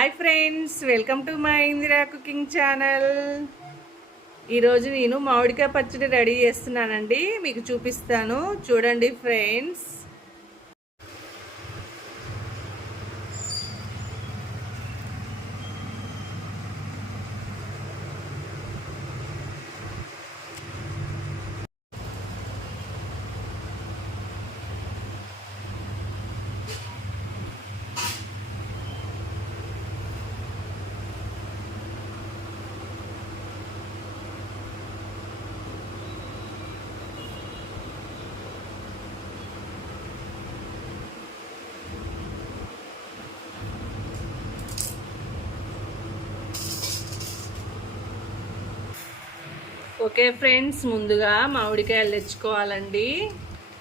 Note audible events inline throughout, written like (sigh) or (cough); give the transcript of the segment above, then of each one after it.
Hi friends welcome to my Indira cooking channel ఈరోజు నేను మామిడికాయ పచ్చడి రెడీ చేస్తున్నానండి. మీకు చూపిస్తాను. చూడండి ఫ్రెండ్స్ ఓకే ఫ్రెండ్స్ ముందుగా మామిడికాయలు తెచ్చుకోవాలండి.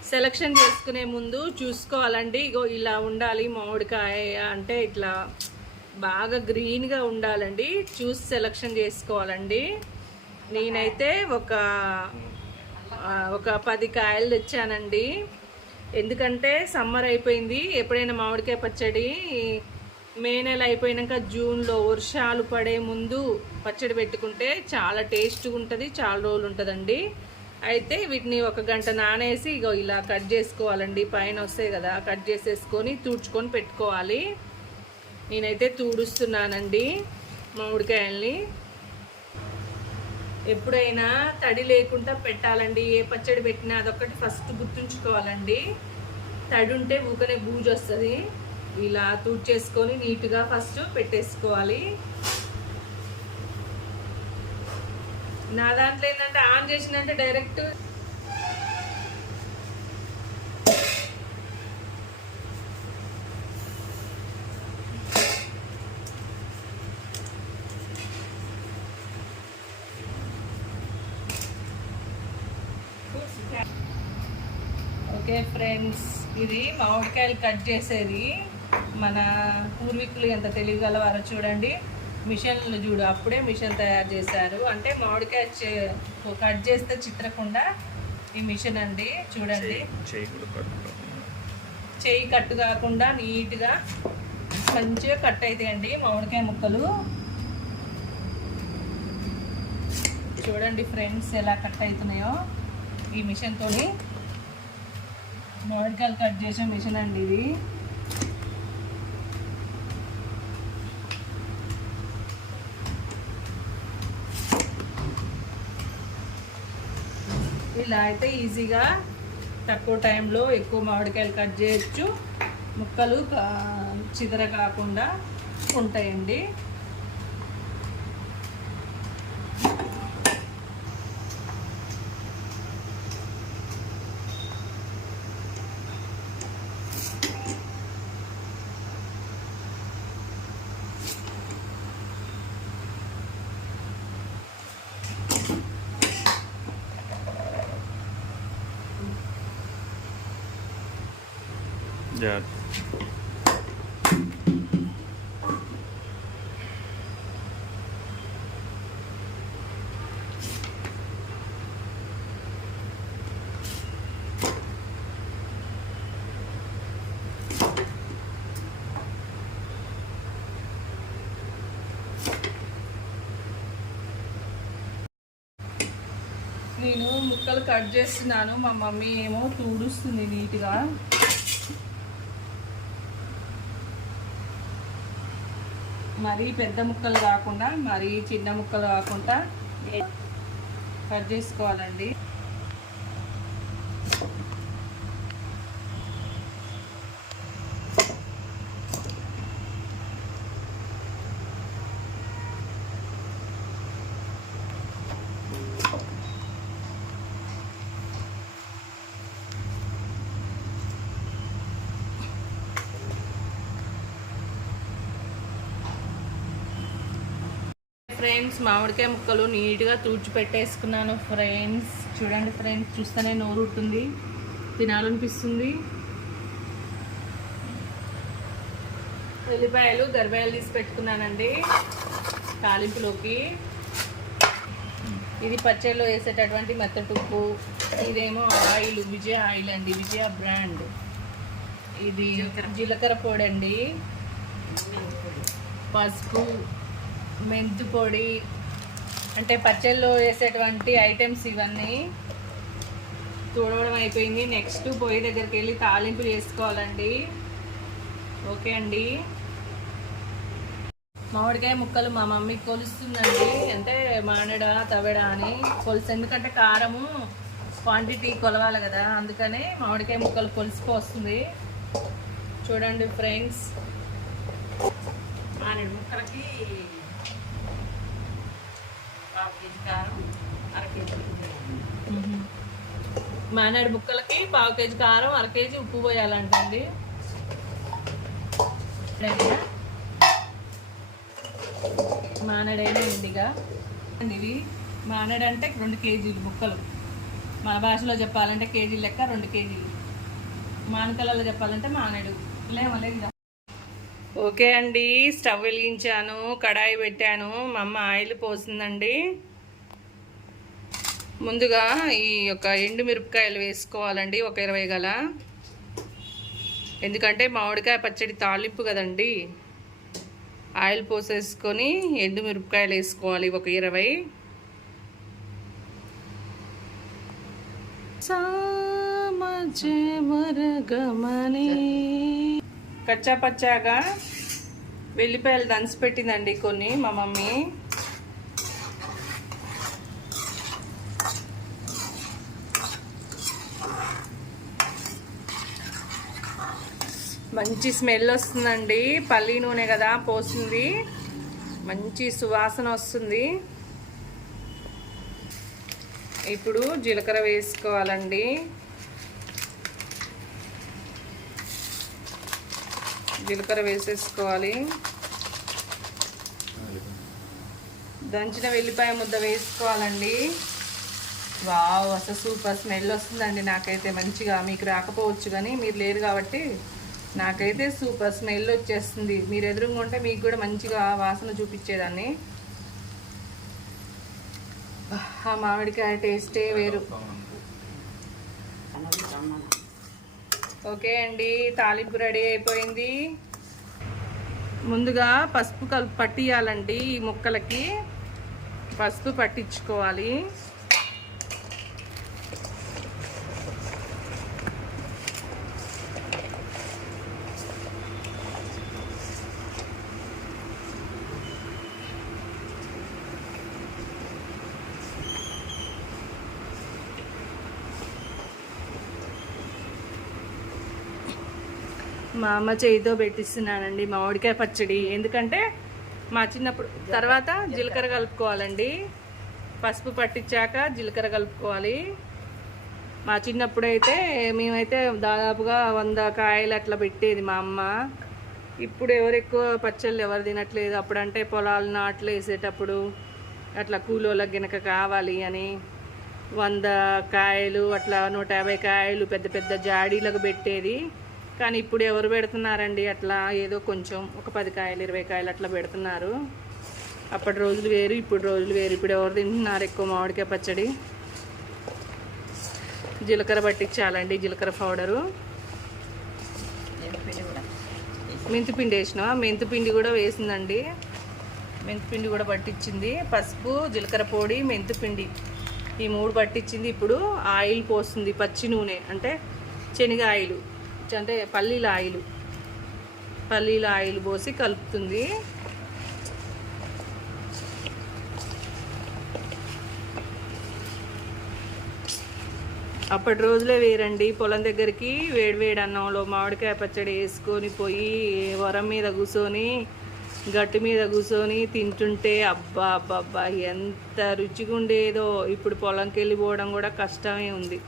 సెలక్షన్ చేసుకునే ముందు చూసుకోవాలండి. ఇగో ఇలా ఉండాలి మామిడికాయ అంటే ఇట్లా బాగా గ్రీన్గా ఉండాలండి. చూసి సెలక్షన్ చేసుకోవాలండి. నేనైతే ఒక ఒక పది కాయలు తెచ్చానండి. ఎందుకంటే సమ్మర్ అయిపోయింది. ఎప్పుడైనా మామిడికాయ పచ్చడి మే నెల అయిపోయినాక జూన్లో వర్షాలు పడే ముందు పచ్చడి పెట్టుకుంటే చాలా టేస్ట్గా ఉంటుంది చాలా రోజులు ఉంటుందండి. అయితే వీటిని ఒక గంట నానేసి ఇగో ఇలా కట్ చేసుకోవాలండి పైన వస్తాయి కదా కట్ చేసేసుకొని తుడుచుకొని పెట్టుకోవాలి. నేనైతే తుడుస్తున్నానండి మామిడికాయల్ని. ఎప్పుడైనా తడి లేకుండా పెట్టాలండి ఏ పచ్చడి పెట్టినా అదొకటి ఫస్ట్ గుర్తుంచుకోవాలండి. తడి ఉంటే ఊకనే బూజు వస్తుంది ఇలా తుడిచేసుకొని నీట్గా ఫస్ట్ పెట్టేసుకోవాలి. నా దాంట్లో ఏంటంటే ఆన్ చేసిందంటే డైరెక్ట్ ఓకే ఫ్రెండ్స్ ఇది మామిడికాయలు కట్ చేసేది. మన పూర్వీకులు ఎంత తెలియగలవారో చూడండి. మిషన్లు చూడు అప్పుడే మిషన్ తయారు చేశారు. అంటే మామిడికాయ కట్ చేస్తే చిత్రకుండా ఈ మిషన్ అండి. చూడండి. చేయి కట్టు కాకుండా. నీట్గా మంచిగా కట్ అవుతాయండి మామిడికాయ ముక్కలు. చూడండి ఫ్రెండ్స్ ఎలా కట్ అవుతున్నాయో ఈ మిషన్తోని మామిడికాయలు కట్ చేసే మిషన్ అండి ఇది. ఇలా అయితే ఈజీగా తక్కువ టైంలో ఎక్కువ మామిడికాయలు కట్ చేయొచ్చు. ముక్కలు చిదర కాకుండా ఉంటాయండి. Yeah. నేను ముక్కలు కట్ చేస్తున్నాను మా మమ్మీ ఏమో తుడుస్తుంది నీట్గా మరీ పెద్ద ముక్కలు కాకుండా మరీ చిన్న ముక్కలు కాకుండా కట్ చేసుకోవాలండి. ఫ్రెండ్స్ మామిడికాయ ముక్కలు నీట్గా తూడ్చి పెట్టేసుకున్నాను ఫ్రెండ్స్. చూడండి ఫ్రెండ్స్ చూస్తేనే నోరు ఉంటుంది తినాలనిపిస్తుంది. ఉల్లిపాయలు గరిపాయలు తీసి పెట్టుకున్నానండి తాలింపులోకి. ఇది పచ్చళ్ళు వేసేటటువంటి మెత్తటుప్పు ఇదేమో ఆయిల్ విజయ ఆయిల్ అండి విజయ బ్రాండ్. ఇది జీలకర్ర పొడి అండి. పసుపు మెంతు పొడి అంటే పచ్చళ్ళలో వేసేటువంటి ఐటమ్స్ ఇవన్నీ తుడవడం అయిపోయింది. నెక్స్ట్ పొయ్యి దగ్గరికి వెళ్ళి తాలింపు చేసుకోవాలండి ఓకే అండి. మామిడికాయ ముక్కలు మా మమ్మీ కొలుస్తుందండి. అంటే మానడా తవడా అని కొలుసు ఎందుకంటే కారము క్వాంటిటీ కొలవాలి కదా అందుకనే మామిడికాయ ముక్కలు కొలిసిపోస్తుంది చూడండి ఫ్రెండ్స్. మానేడు ముక్కలకి పావు కేజీ కారం అర కేజీ మానేడు ముక్కలకి పావు కేజీ కారం అర కేజీ ఉప్పు పోయాలంటండి. మానడైనా ఇండిగా ఇవి మానడు అంటే రెండు కేజీలు ముక్కలు. మన భాషలో చెప్పాలంటే కేజీ లెక్క రెండు కేజీలు. మానకలలో చెప్పాలంటే మానడు. లేవలే ఓకే అండి స్టవ్ వెలిగించాను కడాయి పెట్టాను మా అమ్మ ఆయిల్ పోసిందండి. ముందుగా ఈ యొక్క ఎండు మిరపకాయలు వేసుకోవాలండి ఒక ఇరవై గల. ఎందుకంటే మామిడికాయ పచ్చడి తాలింపు కదండి. ఆయిల్ పోసేసుకొని ఎండు మిరపకాయలు వేసుకోవాలి ఒక ఇరవై. మరగమని కచ్చా పచ్చాగా వెల్లిపాయలు దంచి పెట్టిందండి కొన్ని మా మమ్మీ. మంచి స్మెల్ వస్తుందండి. పల్లి నూనె కదా పోస్తుంది మంచి సువాసన వస్తుంది. ఇప్పుడు జీలకర్ర వేసుకోవాలండి. జీలకర్ర వేసేసుకోవాలి. దంచిన వెల్లిపాయ ముద్ద వేసుకోవాలండి. వావ్ అసలు సూపర్ స్మెల్ వస్తుందండి నాకైతే. మంచిగా మీకు రాకపోవచ్చు కానీ మీరు లేరు కాబట్టి నాకైతే సూపర్ స్మెల్ వచ్చేస్తుంది. మీరు ఎదురుగా ఉంటే మీకు కూడా మంచిగా వాసన చూపించేదాన్ని. ఆ మామిడికాయ టేస్టే వేరు. ఓకే అండి తాలింపు రెడీ అయిపోయింది. ముందుగా పసుపు కలుపు పట్టియాలండి ఈ ముక్కలకి. పసుపు పట్టించుకోవాలి. మా అమ్మ చేయితో పెట్టిస్తున్నానండి మామిడికాయ పచ్చడి. ఎందుకంటే మా చిన్నప్పుడు తర్వాత జీలకర్ర కలుపుకోవాలండి. పసుపు పట్టించాక జీలకర్ర కలుపుకోవాలి. మా చిన్నప్పుడు అయితే మేమైతే దాదాపుగా వంద కాయలు అట్లా పెట్టేది మా అమ్మ. ఇప్పుడు ఎవరు ఎక్కువ పచ్చళ్ళు ఎవరు తినట్లేదు. అప్పుడంటే పొలాలు నాట్లు వేసేటప్పుడు అట్లా కూలోళ్ళకి గినక కావాలి అని వంద కాయలు అట్లా నూట యాభై కాయలు పెద్ద పెద్ద జాడీలకు పెట్టేది. కానీ ఇప్పుడు ఎవరు పెడుతున్నారండి? అట్లా ఏదో కొంచెం ఒక పది కాయలు ఇరవై కాయలు అట్లా పెడుతున్నారు. అప్పటి రోజులు వేరు ఇప్పుడు రోజులు వేరు. ఇప్పుడు ఎవరు తింటున్నారు? ఎక్కువ మామిడికాయ పచ్చడి. జీలకర్ర పట్టించాలండి జీలకర్ర పౌడరు. మెంతిపిండి వేసినావా? మెంతిపిండి కూడా వేసిందండి. మెంతిపిండి కూడా పట్టించింది. పసుపు జీలకర్ర పొడి మెంతిపిండి. ఈ మూడు పట్టించింది ఇప్పుడు ఆయిల్ పోస్తుంది పచ్చి నూనె. అంటే శనగ ఆయిల్. అంటే పల్లీల ఆయిల్. పల్లీల ఆయిల్ పోసి కలుపుతుంది. అప్పటి రోజులే వేరండి. పొలం దగ్గరికి వేడివేడి అన్నంలో మామిడికాయ పచ్చడి వేసుకొని పోయి వరం మీద కూర్చొని గట్టు మీద కూర్చొని తింటుంటే అబ్బా అబ్బా అబ్బా ఎంత రుచిగా ఉండేదో ఇప్పుడు పొలంకి వెళ్ళిపోవడం కూడా కష్టమే ఉంది.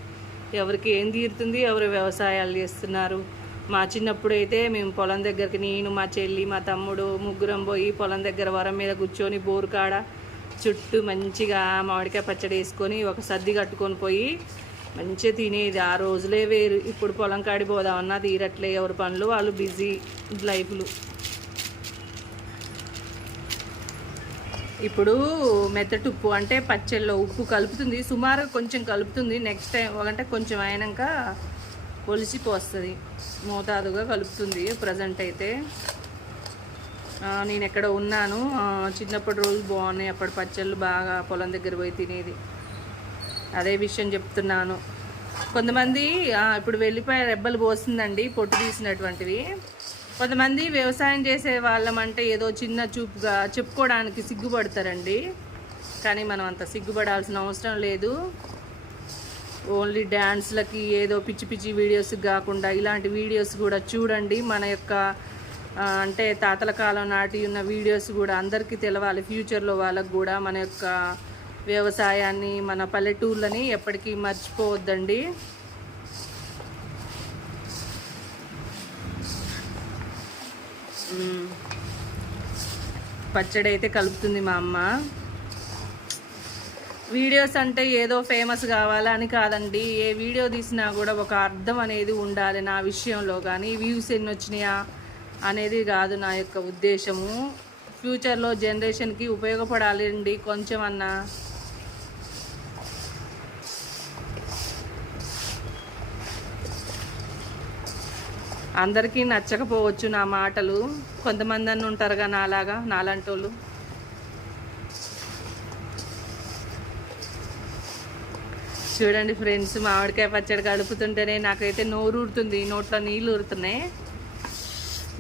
ఎవరికి ఏం తీరుతుంది ఎవరు వ్యవసాయాలు చేస్తున్నారు. మా చిన్నప్పుడు అయితే మేము పొలం దగ్గరికి నేను మా చెల్లి మా తమ్ముడు ముగ్గురం పోయి పొలం దగ్గర వరం మీద కూర్చొని బోరు కాడ చుట్టూ మంచిగా మామిడికాయ పచ్చడి వేసుకొని ఒక సర్ది కట్టుకొని పోయి మంచిగా తినేది. ఆ రోజులే వేరు. ఇప్పుడు పొలం కాడి పోదామన్నా తీరట్లే. ఎవరి పనులు? వాళ్ళు బిజీ లైఫ్లు. ఇప్పుడు మెత్తటి ఉప్పు అంటే పచ్చళ్ళలో ఉప్పు కలుపుతుంది. సుమారుగా కొంచెం కలుపుతుంది. నెక్స్ట్ టైం అంటే కొంచెం అయినాక కొలిసి పోస్తుంది మోతాదుగా కలుపుతుంది ప్రజెంట్ అయితే. నేను ఎక్కడ ఉన్నాను. చిన్నప్పటి రోజు బాగున్నాయి. అప్పటి పచ్చళ్ళు బాగా పొలం దగ్గర పోయి తినేది. అదే విషయం చెప్తున్నాను. కొంతమంది ఇప్పుడు వెళ్ళిపోయే రెబ్బలు పోసిందండి పొట్టు తీసినటువంటివి. కొంతమంది వ్యవసాయం చేసే వాళ్ళం అంటే ఏదో చిన్న చూపుగా చెప్పుకోవడానికి సిగ్గుపడతారండి. కానీ మనం అంత సిగ్గుపడాల్సిన అవసరం లేదు. ఓన్లీ డ్యాన్స్లకి ఏదో పిచ్చి పిచ్చి వీడియోస్ కాకుండా ఇలాంటి వీడియోస్ కూడా చూడండి. మన యొక్క అంటే తాతల కాలం నాటి ఉన్న వీడియోస్ కూడా అందరికీ తెలవాలి. ఫ్యూచర్లో వాళ్ళకు కూడా మన యొక్క వ్యవసాయాన్ని మన పల్లెటూర్లని ఎప్పటికీ మర్చిపోవద్దండి. పచ్చడి అయితే కలుపుతుంది మా అమ్మ. వీడియోస్ అంటే ఏదో ఫేమస్ కావాలా అని కాదండి. ఏ వీడియో తీసినా కూడా ఒక అర్థం అనేది ఉండాలి నా విషయంలో కానీ. వ్యూస్ ఎన్ని వచ్చినాయా అనేది కాదు నా యొక్క ఉద్దేశము. ఫ్యూచర్లో జనరేషన్కి ఉపయోగపడాలండి కొంచెం అన్నా. అందరికీ నచ్చకపోవచ్చు నా మాటలు. కొంతమంది అన్న ఉంటారుగా నాలాగా నాలాంటి వాళ్ళు చూడండి ఫ్రెండ్స్ మామిడికాయ పచ్చడి కడుపుతుంటేనే నాకైతే నోరు ఊరుతుంది నోట్లో నీళ్ళు ఊరుతున్నాయి.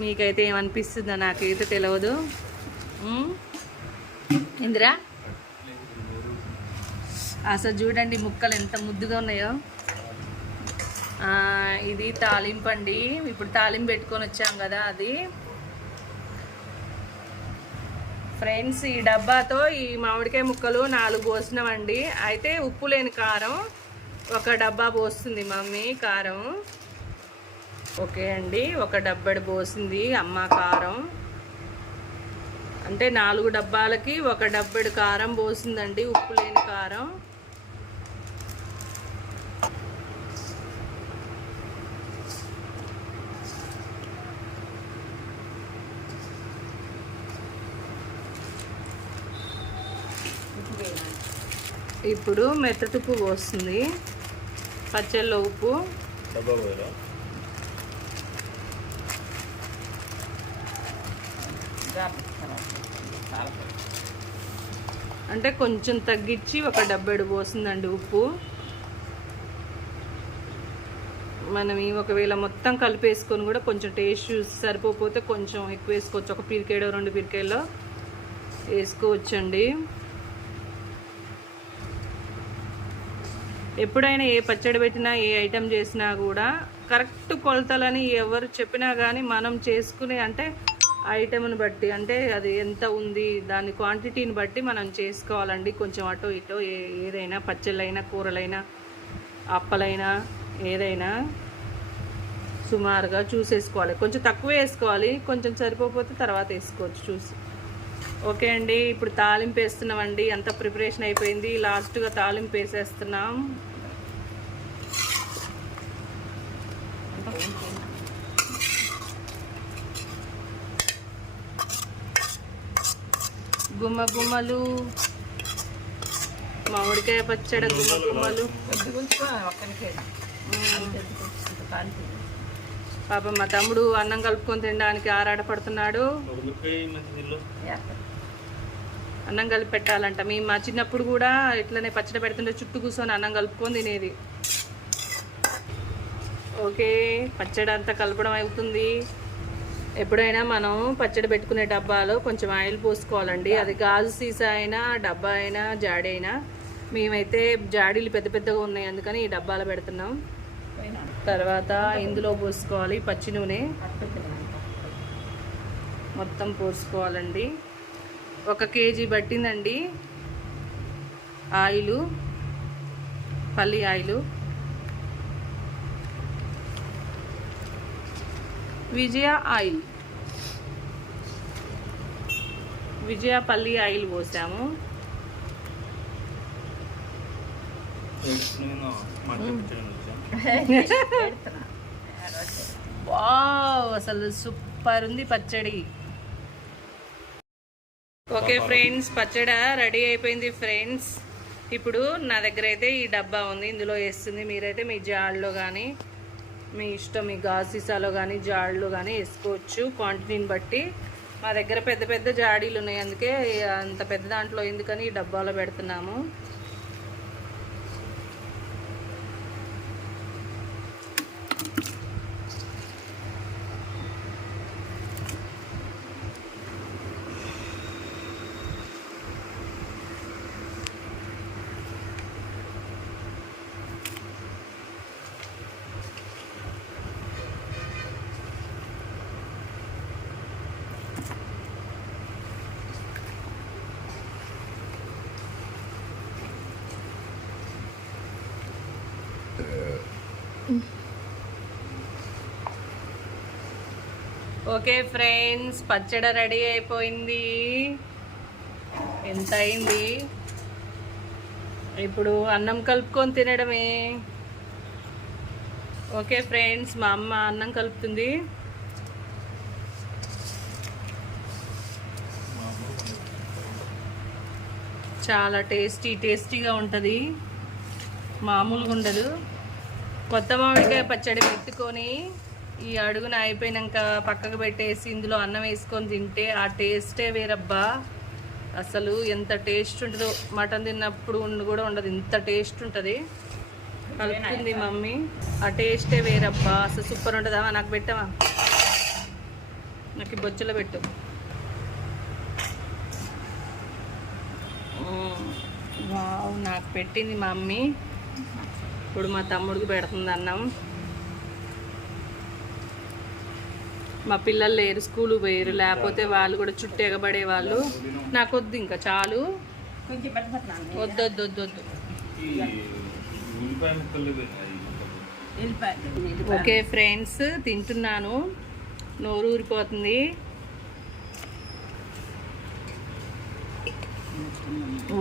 మీకైతే ఏమనిపిస్తుందో నాకైతే తెలియదు ఇందిరా? అసలు చూడండి ముక్కలు ఎంత ముద్దుగా ఉన్నాయో. ఇది తాలింపు అండి. ఇప్పుడు తాలింపు పెట్టుకొని వచ్చాం కదా అది. ఫ్రెండ్స్ ఈ డబ్బాతో ఈ మామిడికాయ ముక్కలు నాలుగు పోసినామండి. అయితే ఉప్పు లేని కారం ఒక డబ్బా పోస్తుంది మమ్మీ కారం. ఓకే అండి ఒక డబ్బడి పోసింది అమ్మ కారం. అంటే నాలుగు డబ్బాలకి ఒక డబ్బడి కారం పోసిందండి ఉప్పు లేని కారం. ఇప్పుడు మెత్తటుప్పు పోస్తుంది పచ్చళ్ళలో ఉప్పు. అంటే కొంచెం తగ్గించి ఒక డబ్బెడు పోసిందండి ఉప్పు. మనం ఈ ఒకవేళ మొత్తం కలిపేసుకొని కూడా కొంచెం టేస్ట్ చూసి సరిపోతే కొంచెం ఎక్కువ వేసుకోవచ్చు. ఒక పిరికేడో రెండు పిరికేలో వేసుకోవచ్చండి. ఎప్పుడైనా ఏ పచ్చడి పెట్టినా ఏ ఐటెం చేసినా కూడా కరెక్ట్ కొలతలని ఎవరు చెప్పినా కానీ మనం చేసుకునే అంటే ఐటెంని బట్టి అంటే అది ఎంత ఉంది దాని క్వాంటిటీని బట్టి మనం చేసుకోవాలండి. కొంచెం అటో ఇటో ఏ ఏదైనా పచ్చళ్ళైనా కూరలైనా అప్పలైనా ఏదైనా సుమారుగా చూసేసుకోవాలి. కొంచెం తక్కువ వేసుకోవాలి. కొంచెం సరిపోతే తర్వాత వేసుకోవచ్చు చూసి. ఓకే అండి ఇప్పుడు తాలింపు వేస్తున్నామండి. అంత ప్రిపరేషన్ అయిపోయింది. లాస్ట్గా తాలింపు వేసేస్తున్నాం. గుమ్మ గుమ్మలు మామిడికాయ పచ్చడి గుమ్మ గుమ్మలు. పాప మా తమ్ముడు అన్నం కలుపుకొని తినడానికి ఆరాటపడుతున్నాడు. అన్నం కలిపి పెట్టాలంట మేము మా చిన్నప్పుడు కూడా ఇట్లనే పచ్చడి పెడుతుంటే చుట్టూ కూర్చొని అన్నం కలుపుకొని తినేది. ఓకే పచ్చడి అంతా కలపడం అవుతుంది. ఎప్పుడైనా మనం పచ్చడి పెట్టుకునే డబ్బాలో కొంచెం ఆయిల్ పోసుకోవాలండి. అది గాజు సీసా అయినా డబ్బా అయినా జాడీ అయినా మేమైతే జాడీలు పెద్ద పెద్దగా ఉన్నాయి. అందుకని ఈ డబ్బాలో పెడుతున్నాం. తర్వాత ఇందులో పోసుకోవాలి పచ్చి నూనె. మొత్తం పోసుకోవాలండి. ఒక కేజీ పట్టిందండి ఆయిలు పల్లి ఆయిలు. విజయ ఆయిల్. విజయ పల్లి ఆయిల్ పోసాము. నేను (laughs) వావ్ అసలు సూపర్ ఉంది పచ్చడి. ఓకే ఫ్రెండ్స్ పచ్చడి రెడీ అయిపోయింది ఫ్రెండ్స్. ఇప్పుడు నా దగ్గర అయితే ఈ డబ్బా ఉంది ఇందులో వేస్తుంది. మీరైతే మీ జాడ్లో కానీ మీ ఇష్టం మీ గాసీసాలో సీసాలో కానీ జాడ్లో కానీ వేసుకోవచ్చు క్వాంటిటీని బట్టి. మా దగ్గర పెద్ద పెద్ద జాడీలు ఉన్నాయి అందుకే అంత పెద్ద దాంట్లో ఎందుకని ఈ డబ్బాలో పెడుతున్నాము. ఓకే ఫ్రెండ్స్ పచ్చడి రెడీ అయిపోయింది. ఎంత అయింది ఇప్పుడు అన్నం కలుపుకొని తినడమే. ఓకే ఫ్రెండ్స్ మా అమ్మ అన్నం కలుపుతుంది. చాలా టేస్టీ టేస్టీగా ఉంటుంది. మామూలుగా ఉండదు. కొత్త మామిడికాయ పచ్చడి పెట్టుకొని ఈ అడుగున అయిపోయినాక పక్కకు పెట్టేసి ఇందులో అన్నం వేసుకొని తింటే ఆ టేస్టే వేరబ్బా. అసలు ఎంత టేస్ట్ ఉంటుందో మటన్ తిన్నప్పుడు ఉండి కూడా ఉండదు. ఇంత టేస్ట్ ఉంటుంది. కలుపుతుంది మమ్మీ. ఆ టేస్టే వేరబ్బా. అసలు సూపర్ ఉంటుందా. నాకు పెట్టవా? నాకు బొచ్చులో పెట్టు. వావ్ నాకు పెట్టింది మా మమ్మీ. ఇప్పుడు మా తమ్ముడికి పెడుతుంది అన్నం. మా పిల్లలు లేరు స్కూల్ పోయారు లేకపోతే వాళ్ళు కూడా చుట్టూ ఎగబడే వాళ్ళు. నాకు వద్దు ఇంకా చాలు. కొంచెం పెట్టబోతున్నాను వద్దు వద్దు వద్దు వద్దు. ఓకే ఫ్రెండ్స్ తింటున్నాను. నోరు ఊరిపోతుంది.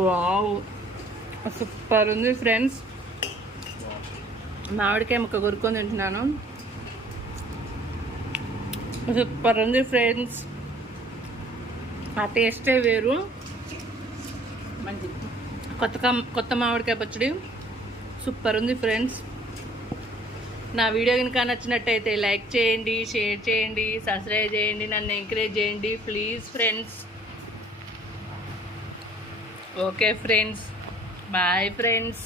వావ్. సూపర్ ఉంది ఫ్రెండ్స్. మామిడికాయ ముక్క కొరుక్కొని తింటున్నాను. సూపర్ ఉంది ఫ్రెండ్స్. ఆ టేస్టే వేరు. మంచిది కొత్త కొత్త మామిడికాయ పచ్చడి. సూపర్ ఉంది ఫ్రెండ్స్. నా వీడియో కనుక నచ్చినట్టయితే లైక్ చేయండి షేర్ చేయండి సబ్స్క్రైబ్ చేయండి నన్ను ఎంకరేజ్ చేయండి please friends. Okay friends. Bye friends.